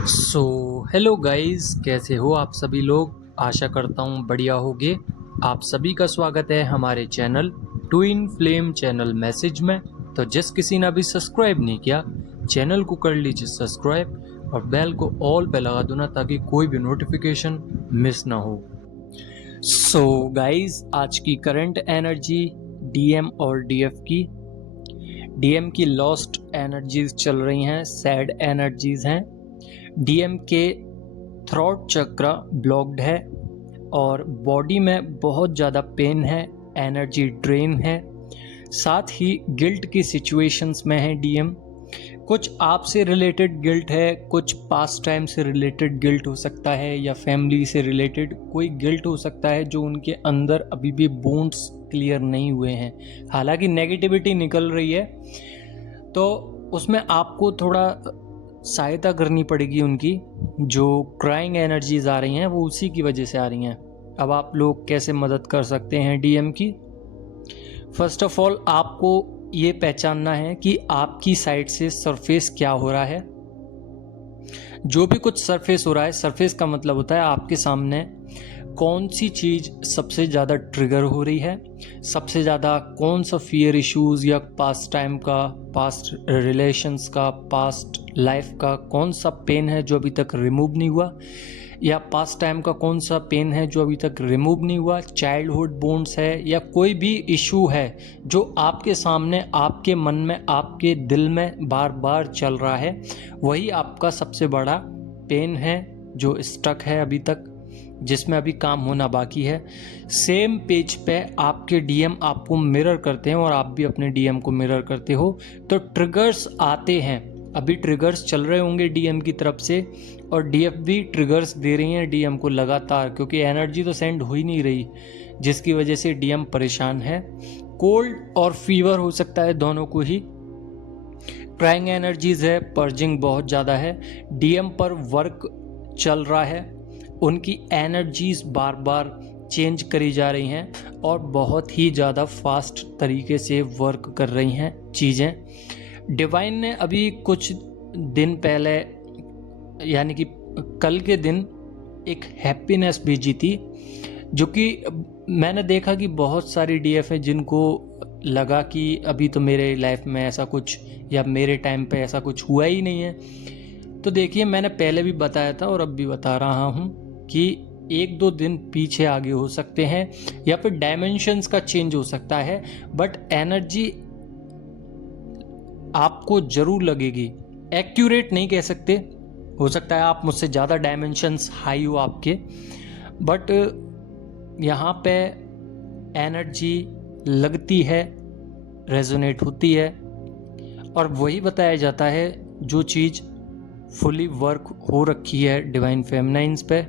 So hello guys, कैसे हो आप सभी लोग। आशा करता हूँ बढ़िया होगे। आप सभी का स्वागत है हमारे channel twin flame channel message में। तो जिस किसी ने अभी सब्सक्राइब नहीं किया, चैनल को कर लीजिए सब्सक्राइब और बेल को ऑल पे लगा दो ना, ताकि कोई भी नोटिफिकेशन मिस ना हो। सो गाइस, आज की करंट एनर्जी डीएम और डीएफ की। डीएम की लॉस्ट एनर्जीज चल रही हैं, सैड एनर्जीज हैं। डीएम के थ्रोट चक्र ब्लॉक्ड है और बॉडी में बहुत ज़्यादा पेन है, एनर्जी ड्रेन है, साथ ही गिल्ट की सिचुएशंस में है डीएम। कुछ आपसे रिलेटेड गिल्ट है, कुछ पास्ट टाइम से रिलेटेड गिल्ट हो सकता है, या फैमिली से रिलेटेड कोई गिल्ट हो सकता है जो उनके अंदर अभी भी बोन्स क्लियर नहीं हुए हैं। हालांकि नेगेटिविटी निकल रही है, तो उसमें आपको थोड़ा सहायता करनी पड़ेगी उनकी। जो क्राइंग एनर्जीज आ रही हैं वो उसी की वजह से आ रही हैं। अब आप लोग कैसे मदद कर सकते हैं डीएम की? फर्स्ट ऑफ ऑल, आपको ये पहचानना है कि आपकी साइड से सरफेस क्या हो रहा है। जो भी कुछ सरफेस हो रहा है, सरफेस का मतलब होता है आपके सामने कौन सी चीज़ सबसे ज़्यादा ट्रिगर हो रही है, सबसे ज़्यादा कौन सा फियर इश्यूज़ या पास्ट टाइम का, पास्ट रिलेशंस का, पास्ट लाइफ का कौन सा पेन है जो अभी तक रिमूव नहीं हुआ, या पास्ट टाइम का कौन सा पेन है जो अभी तक रिमूव नहीं हुआ, चाइल्डहुड बोन्स है, या कोई भी इशू है जो आपके सामने, आपके मन में, आपके दिल में बार बार चल रहा है। वही आपका सबसे बड़ा पेन है जो स्टक है अभी तक, जिसमें अभी काम होना बाकी है। सेम पेज पे आपके डीएम आपको मिरर करते हैं और आप भी अपने डीएम को मिरर करते हो। तो ट्रिगर्स आते हैं, अभी ट्रिगर्स चल रहे होंगे डीएम की तरफ से, और डीएफ भी ट्रिगर्स दे रही हैं डीएम को लगातार, क्योंकि एनर्जी तो सेंड हो ही नहीं रही, जिसकी वजह से डीएम परेशान है। कोल्ड और फीवर हो सकता है दोनों को ही। क्राइंग एनर्जीज है, पर्जिंग बहुत ज़्यादा है, डीएम पर वर्क चल रहा है। उनकी एनर्जीज बार बार चेंज करी जा रही हैं और बहुत ही ज़्यादा फास्ट तरीके से वर्क कर रही हैं चीज़ें। डिवाइन ने अभी कुछ दिन पहले, यानी कि कल के दिन, एक हैप्पीनेस भेजी थी, जो कि मैंने देखा कि बहुत सारी डीएफ है जिनको लगा कि अभी तो मेरे लाइफ में ऐसा कुछ, या मेरे टाइम पे ऐसा कुछ हुआ ही नहीं है। तो देखिए, मैंने पहले भी बताया था और अब भी बता रहा हूँ कि एक दो दिन पीछे आगे हो सकते हैं, या फिर डायमेंशंस का चेंज हो सकता है, बट एनर्जी आपको जरूर लगेगी। एक्यूरेट नहीं कह सकते, हो सकता है आप मुझसे ज़्यादा डायमेंशंस हाई हो आपके, बट यहाँ पे एनर्जी लगती है, रेजोनेट होती है, और वही बताया जाता है जो चीज़ फुली वर्क हो रखी है डिवाइन फेमिनाइंस पे।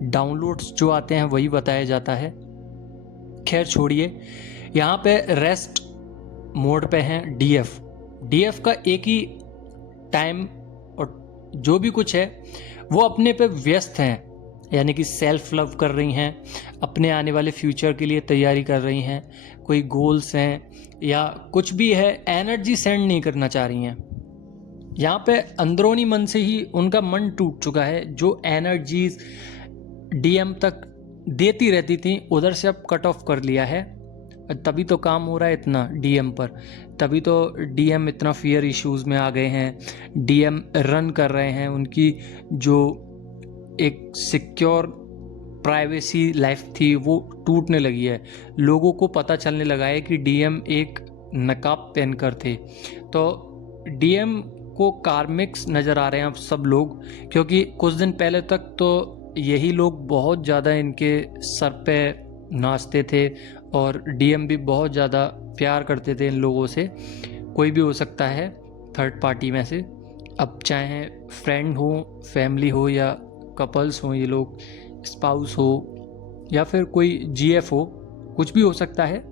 डाउनलोड्स जो आते हैं वही बताया जाता है। खैर छोड़िए, यहाँ पे रेस्ट मोड पे हैं डीएफ। डीएफ का एक ही टाइम, और जो भी कुछ है वो अपने पे व्यस्त हैं, यानी कि सेल्फ लव कर रही हैं, अपने आने वाले फ्यूचर के लिए तैयारी कर रही हैं, कोई गोल्स हैं या कुछ भी है, एनर्जी सेंड नहीं करना चाह रही हैं। यहाँ पे अंदरूनी मन से ही उनका मन टूट चुका है। जो एनर्जीज डीएम तक देती रहती थी, उधर से अब कट ऑफ कर लिया है। तभी तो काम हो रहा है इतना डीएम पर, तभी तो डीएम इतना फियर इश्यूज में आ गए हैं। डीएम रन कर रहे हैं, उनकी जो एक सिक्योर प्राइवेसी लाइफ थी वो टूटने लगी है। लोगों को पता चलने लगा है कि डीएम एक नकाब पहनकर थे। तो डीएम को कार्मिक्स नज़र आ रहे हैं अब सब लोग, क्योंकि कुछ दिन पहले तक तो यही लोग बहुत ज़्यादा इनके सर पे नाचते थे, और डीएम भी बहुत ज़्यादा प्यार करते थे इन लोगों से। कोई भी हो सकता है थर्ड पार्टी में से, अब चाहे फ्रेंड हो, फैमिली हो, या कपल्स हो, ये लोग स्पाउस हो, या फिर कोई जीएफ हो, कुछ भी हो सकता है।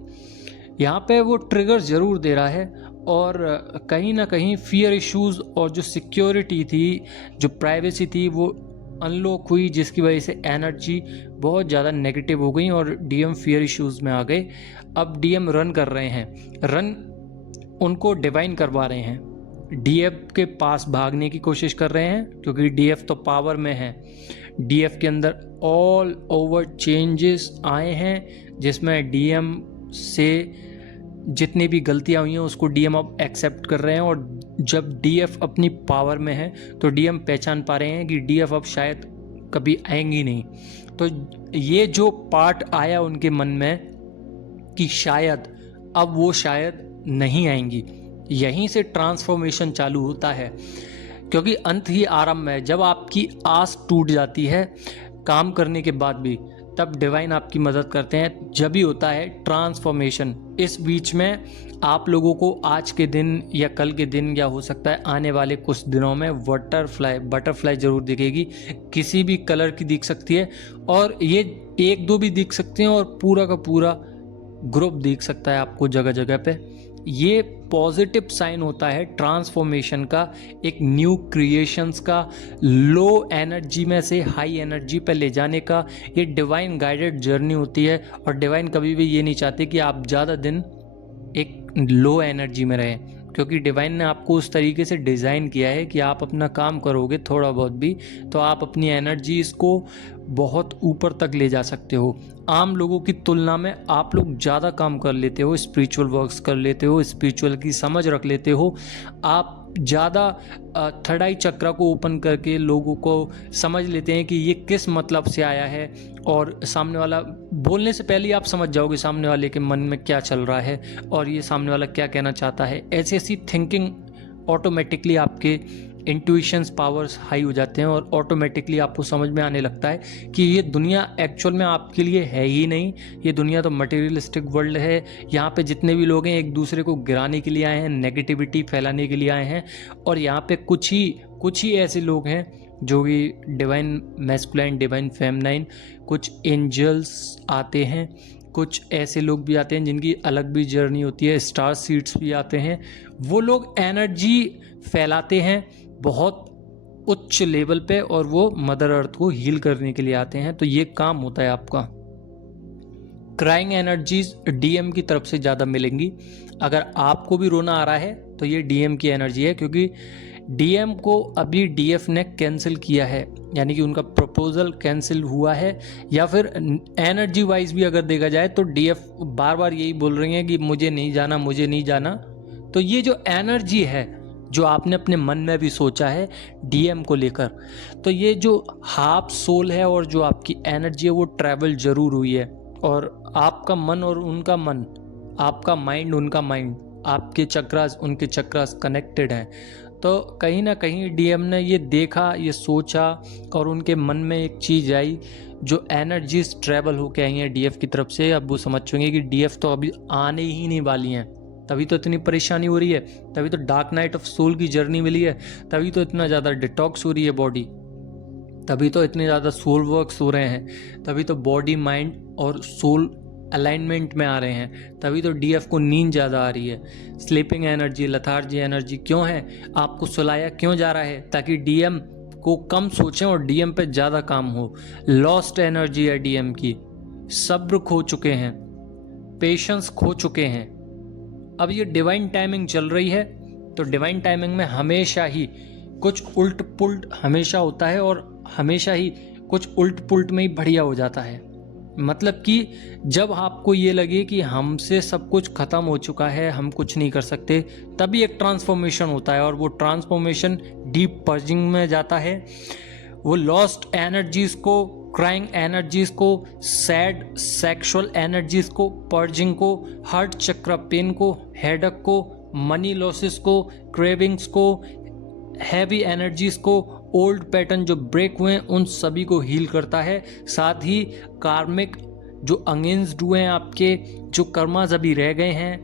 यहाँ पे वो ट्रिगर ज़रूर दे रहा है, और कहीं ना कहीं फियर इश्यूज और जो सिक्योरिटी थी, जो प्राइवेसी थी, वो अनलॉक हुई, जिसकी वजह से एनर्जी बहुत ज़्यादा नेगेटिव हो गई और डीएम फियर इश्यूज में आ गए। अब डीएम रन कर रहे हैं, रन उनको डिवाइन करवा रहे हैं। डीएफ के पास भागने की कोशिश कर रहे हैं, क्योंकि डीएफ तो पावर में है। डीएफ के अंदर ऑल ओवर चेंजेस आए हैं, जिसमें डीएम से जितनी भी गलतियां हुई हैं उसको डीएम अब एक्सेप्ट कर रहे हैं। और जब डीएफ अपनी पावर में है तो डीएम पहचान पा रहे हैं कि डीएफ अब शायद कभी आएंगी नहीं। तो ये जो पार्ट आया उनके मन में कि शायद अब वो शायद नहीं आएंगी, यहीं से ट्रांसफॉर्मेशन चालू होता है, क्योंकि अंत ही आरंभ है। जब आपकी आस टूट जाती है काम करने के बाद भी, तब डिवाइन आपकी मदद करते हैं, जब भी होता है ट्रांसफॉर्मेशन। इस बीच में आप लोगों को आज के दिन या कल के दिन या हो सकता है आने वाले कुछ दिनों में बटरफ्लाई जरूर दिखेगी। किसी भी कलर की दिख सकती है, और ये एक दो भी दिख सकते हैं, और पूरा का पूरा ग्रुप दिख सकता है आपको जगह जगह पे। ये पॉजिटिव साइन होता है ट्रांसफॉर्मेशन का, एक न्यू क्रिएशंस का, लो एनर्जी में से हाई एनर्जी पे ले जाने का। ये डिवाइन गाइडेड जर्नी होती है, और डिवाइन कभी भी ये नहीं चाहते कि आप ज़्यादा दिन एक लो एनर्जी में रहें, क्योंकि डिवाइन ने आपको उस तरीके से डिज़ाइन किया है कि आप अपना काम करोगे थोड़ा बहुत भी तो आप अपनी एनर्जीज़ को बहुत ऊपर तक ले जा सकते हो। आम लोगों की तुलना में आप लोग ज़्यादा काम कर लेते हो, स्पिरिचुअल वर्क्स कर लेते हो, स्पिरिचुअल की समझ रख लेते हो। आप ज़्यादा थर्ड आई चक्र को ओपन करके लोगों को समझ लेते हैं कि ये किस मतलब से आया है, और सामने वाला बोलने से पहले आप समझ जाओगे सामने वाले के मन में क्या चल रहा है और ये सामने वाला क्या कहना चाहता है। ऐसी ऐसी थिंकिंग ऑटोमेटिकली आपके इंट्यूशंस पावर्स हाई हो जाते हैं, और ऑटोमेटिकली आपको समझ में आने लगता है कि ये दुनिया एक्चुअल में आपके लिए है ही नहीं। ये दुनिया तो मटेरियलिस्टिक वर्ल्ड है। यहाँ पे जितने भी लोग हैं एक दूसरे को गिराने के लिए आए हैं, नेगेटिविटी फैलाने के लिए आए हैं, और यहाँ पे कुछ ही ऐसे लोग हैं जो कि डिवाइन मैस्कुलाइन, डिवाइन फेमिनाइन, कुछ एंजल्स आते हैं, कुछ ऐसे लोग भी आते हैं जिनकी अलग भी जर्नी होती है, स्टार सीड्स भी आते हैं। वो लोग एनर्जी फैलाते हैं बहुत उच्च लेवल पे, और वो मदर अर्थ को हील करने के लिए आते हैं। तो ये काम होता है आपका। क्राइंग एनर्जीज डीएम की तरफ से ज़्यादा मिलेंगी। अगर आपको भी रोना आ रहा है तो ये डीएम की एनर्जी है, क्योंकि डीएम को अभी डीएफ ने कैंसिल किया है, यानी कि उनका प्रपोजल कैंसिल हुआ है। या फिर एनर्जी वाइज भी अगर देखा जाए तो डीएफ बार बार यही बोल रही हैं कि मुझे नहीं जाना, मुझे नहीं जाना। तो ये जो एनर्जी है जो आपने अपने मन में भी सोचा है डीएम को लेकर, तो ये जो हाफ सोल है और जो आपकी एनर्जी है वो ट्रैवल जरूर हुई है। और आपका मन और उनका मन, आपका माइंड उनका माइंड, आपके चक्रास उनके चक्रास कनेक्टेड हैं। तो कहीं ना कहीं डीएम ने ये देखा, ये सोचा, और उनके मन में एक चीज़ आई, जो एनर्जीज ट्रैवल होके आई हैं डीएफ की तरफ से। अब वो समझ चुके कि डीएफ तो अभी आने ही नहीं वाली हैं, तभी तो इतनी परेशानी हो रही है, तभी तो डार्क नाइट ऑफ सोल की जर्नी मिली है, तभी तो इतना ज़्यादा डिटॉक्स हो रही है बॉडी, तभी तो इतने ज़्यादा सोल वर्क्स हो रहे हैं, तभी तो बॉडी माइंड और सोल अलाइनमेंट में आ रहे हैं, तभी तो डीएफ को नींद ज़्यादा आ रही है। स्लीपिंग एनर्जी, लथार्जी एनर्जी क्यों है? आपको सुलाया क्यों जा रहा है? ताकि डीएम को कम सोचें और डीएम पे ज़्यादा काम हो। लॉस्ट एनर्जी है डीएम की, सब्र खो चुके हैं, पेशेंस खो चुके हैं। अब ये डिवाइन टाइमिंग चल रही है, तो डिवाइन टाइमिंग में हमेशा ही कुछ उल्ट पुल्ट हमेशा होता है, और हमेशा ही कुछ उल्ट पुल्ट में ही बढ़िया हो जाता है। मतलब कि जब आपको ये लगे कि हमसे सब कुछ ख़त्म हो चुका है, हम कुछ नहीं कर सकते, तभी एक ट्रांसफॉर्मेशन होता है, और वो ट्रांसफॉर्मेशन डीप पर्जिंग में जाता है। वो लॉस्ट एनर्जीज़ को, क्राइंग एनर्जीज़ को, सैड सेक्सुअल एनर्जीज़ को, पर्जिंग को, हार्ट चक्र पेन को, हेडक को, मनी लॉसेस को, क्रेविंग्स को, हैवी एनर्जीज़ को, ओल्ड पैटर्न जो ब्रेक हुए हैं उन सभी को हील करता है। साथ ही कार्मिक जो अगेंस्ट हुए हैं, आपके जो कर्मास अभी रह गए हैं,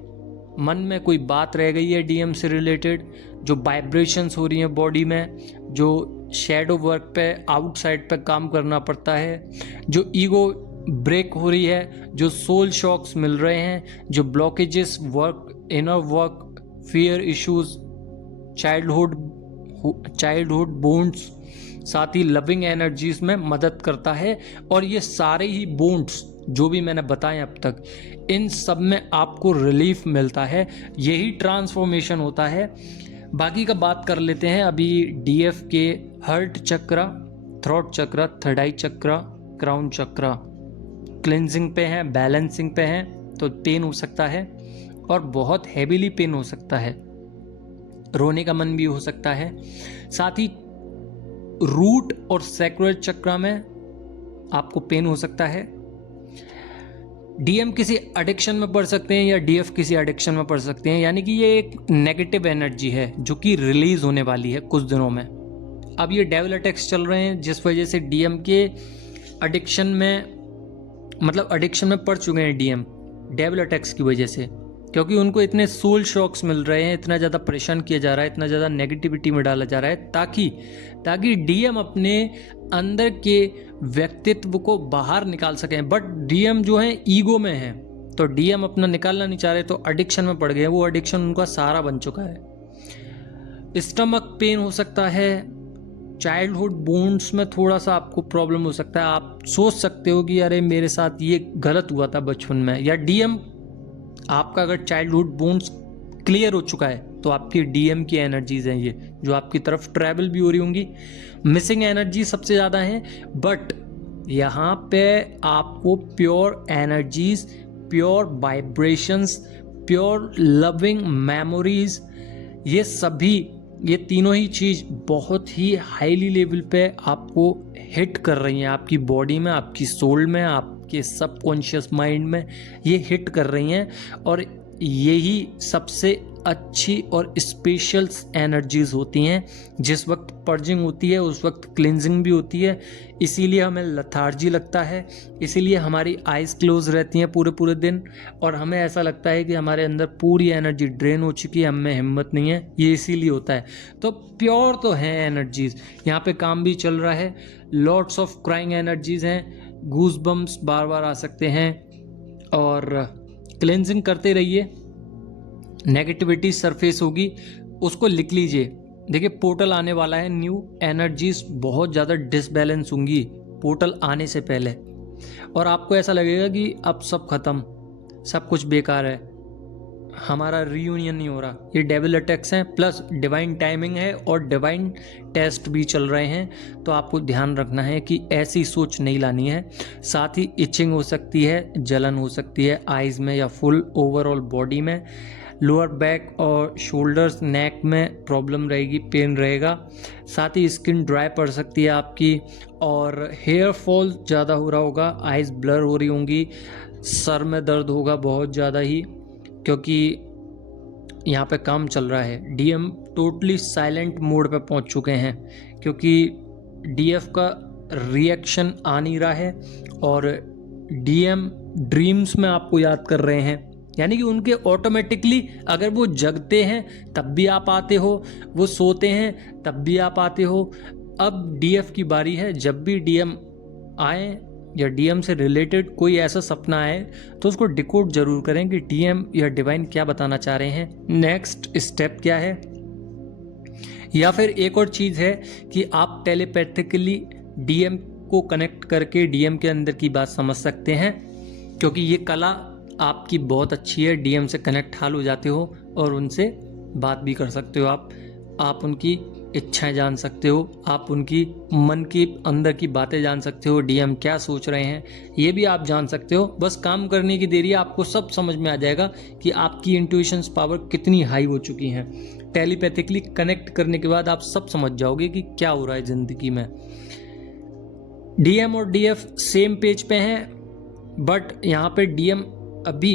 मन में कोई बात रह गई है डीएम से रिलेटेड, जो वाइब्रेशंस हो रही हैं बॉडी में, जो शैडो वर्क पे आउटसाइड पे काम करना पड़ता है, जो ईगो ब्रेक हो रही है, जो सोल शॉक्स मिल रहे हैं, जो blockages work, inner work, fear issues, childhood bonds, साथ ही लविंग एनर्जीज में मदद करता है। और ये सारे ही बोन्ड्स जो भी मैंने बताए अब तक, इन सब में आपको रिलीफ मिलता है। यही ट्रांसफॉर्मेशन होता है। बाकी का बात कर लेते हैं अभी डीएफ के हार्ट चक्रा, थ्रोट चक्रा, थर्ड आई चक्रा, क्राउन चक्रा क्लिनजिंग पे है, बैलेंसिंग पे है, तो पेन हो सकता है और बहुत हैवीली पेन हो सकता है, रोने का मन भी हो सकता है। साथ ही रूट और सैक्रल चक्रा में आपको पेन हो सकता है। डीएम किसी एडिक्शन में पड़ सकते हैं या डीएफ किसी एडिक्शन में पड़ सकते हैं, यानी कि ये एक नेगेटिव एनर्जी है जो कि रिलीज होने वाली है कुछ दिनों में। अब ये डेविल अटैक्स चल रहे हैं जिस वजह से डीएम के एडिक्शन में, मतलब एडिक्शन में पड़ चुके हैं डीएम डेविल अटैक्स की वजह से, क्योंकि उनको इतने सोल शॉक्स मिल रहे हैं, इतना ज़्यादा परेशान किया जा रहा है, इतना ज़्यादा नेगेटिविटी में डाला जा रहा है ताकि डीएम अपने अंदर के व्यक्तित्व को बाहर निकाल सकें। बट डीएम जो है ईगो में है, तो डीएम अपना निकालना नहीं चाह रहे, तो एडिक्शन में पड़ गए। वो एडिक्शन उनका सहारा बन चुका है। स्टमक पेन हो सकता है, चाइल्डहुड बोन्स में थोड़ा सा आपको प्रॉब्लम हो सकता है। आप सोच सकते हो कि अरे मेरे साथ ये गलत हुआ था बचपन में, या डीएम आपका अगर चाइल्डहुड बोन्स क्लियर हो चुका है तो आपकी डीएम की एनर्जीज हैं ये, जो आपकी तरफ ट्रैवल भी हो रही होंगी। मिसिंग एनर्जी सबसे ज़्यादा है, बट यहाँ पे आपको pure energies, pure vibrations, pure loving memories, ये तीनों ही चीज़ बहुत ही हाईली लेवल पे आपको हिट कर रही हैं, आपकी बॉडी में, आपकी सोल में, आपके सबकॉन्शियस माइंड में ये हिट कर रही हैं। और यही सबसे अच्छी और स्पेशल एनर्जीज होती हैं। जिस वक्त पर्जिंग होती है उस वक्त क्लिनजिंग भी होती है, इसीलिए हमें लथार्जी लगता है, इसीलिए हमारी आइज़ क्लोज रहती हैं पूरे पूरे दिन, और हमें ऐसा लगता है कि हमारे अंदर पूरी एनर्जी ड्रेन हो चुकी है, हमें हिम्मत नहीं है। ये इसीलिए होता है। तो प्योर तो हैं एनर्जीज, यहाँ पे काम भी चल रहा है। लॉट्स ऑफ क्राइंग एनर्जीज हैं, गूज बम्स बार बार आ सकते हैं, और क्लेंजिंग करते रहिए। नेगेटिविटी सरफेस होगी, उसको लिख लीजिए। देखिए पोर्टल आने वाला है, न्यू एनर्जीज बहुत ज़्यादा डिसबैलेंस होंगी पोर्टल आने से पहले, और आपको ऐसा लगेगा कि अब सब खत्म, सब कुछ बेकार है, हमारा रीयूनियन नहीं हो रहा। ये डेविल अटैक्स हैं, प्लस डिवाइन टाइमिंग है और डिवाइन टेस्ट भी चल रहे हैं, तो आपको ध्यान रखना है कि ऐसी सोच नहीं लानी है। साथ ही इचिंग हो सकती है, जलन हो सकती है आइज़ में या फुल ओवरऑल बॉडी में। लोअर बैक और शोल्डर्स, नेक में प्रॉब्लम रहेगी, पेन रहेगा। साथ ही स्किन ड्राई पड़ सकती है आपकी, और हेयर फॉल ज़्यादा हो रहा होगा, आइज़ ब्लर हो रही होंगी, सर में दर्द होगा बहुत ज़्यादा ही, क्योंकि यहाँ पे काम चल रहा है। डीएम टोटली साइलेंट मोड पे पहुँच चुके हैं, क्योंकि डीएफ का रिएक्शन आ नहीं रहा है, और डीएम ड्रीम्स में आपको याद कर रहे हैं, यानी कि उनके ऑटोमेटिकली, अगर वो जगते हैं तब भी आप आते हो, वो सोते हैं तब भी आप आते हो। अब डीएफ की बारी है, जब भी डीएम आए या डीएम से रिलेटेड कोई ऐसा सपना आए तो उसको डिकोड जरूर करें कि डीएम या डिवाइन क्या बताना चाह रहे हैं, नेक्स्ट स्टेप क्या है। या फिर एक और चीज़ है कि आप टेलीपैथिकली डीएम को कनेक्ट करके डीएम के अंदर की बात समझ सकते हैं, क्योंकि ये कला आपकी बहुत अच्छी है। डीएम से कनेक्ट हाल हो जाते हो और उनसे बात भी कर सकते हो। आप उनकी इच्छाएं जान सकते हो, आप उनकी मन की अंदर की बातें जान सकते हो, डीएम क्या सोच रहे हैं ये भी आप जान सकते हो। बस काम करने की देरी है, आपको सब समझ में आ जाएगा कि आपकी इंट्यूशंस पावर कितनी हाई हो चुकी हैं। टेलीपैथिकली कनेक्ट करने के बाद आप सब समझ जाओगे कि क्या हो रहा है ज़िंदगी में। डीएम और डीएफ सेम पेज पे हैं, बट यहाँ पे डीएम अभी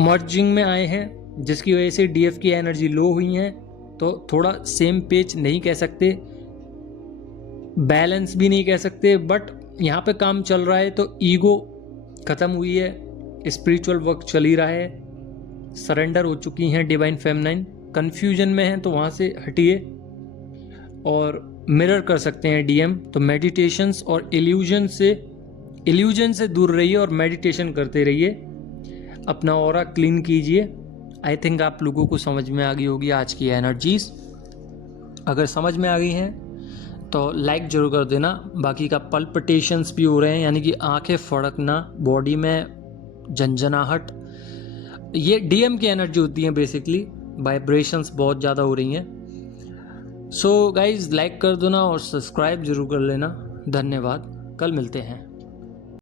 मर्जिंग में आए हैं, जिसकी वजह से डीएफ की एनर्जी लो हुई है, तो थोड़ा सेम पेज नहीं कह सकते, बैलेंस भी नहीं कह सकते, बट यहाँ पे काम चल रहा है। तो ईगो ख़त्म हुई है, स्पिरिचुअल वर्क चल ही रहा है, सरेंडर हो चुकी हैं डिवाइन फेमिनाइन। कन्फ्यूजन में हैं तो वहाँ से हटिए और मिरर कर सकते हैं डीएम। तो मेडिटेशंस और इल्यूजन से दूर रहिए और मेडिटेशन करते रहिए, अपना ऑरा क्लीन कीजिए। आई थिंक आप लोगों को समझ में आ गई होगी आज की एनर्जीज। अगर समझ में आ गई हैं तो लाइक ज़रूर कर देना। बाकी का पल्पिटेशंस भी हो रहे हैं, यानी कि आंखें फड़कना, बॉडी में झंझनाहट, ये डीएम की एनर्जी होती है बेसिकली। वाइब्रेशंस बहुत ज़्यादा हो रही हैं। सो गाइज़ लाइक कर दो ना और सब्सक्राइब ज़रूर कर लेना। धन्यवाद, कल मिलते हैं।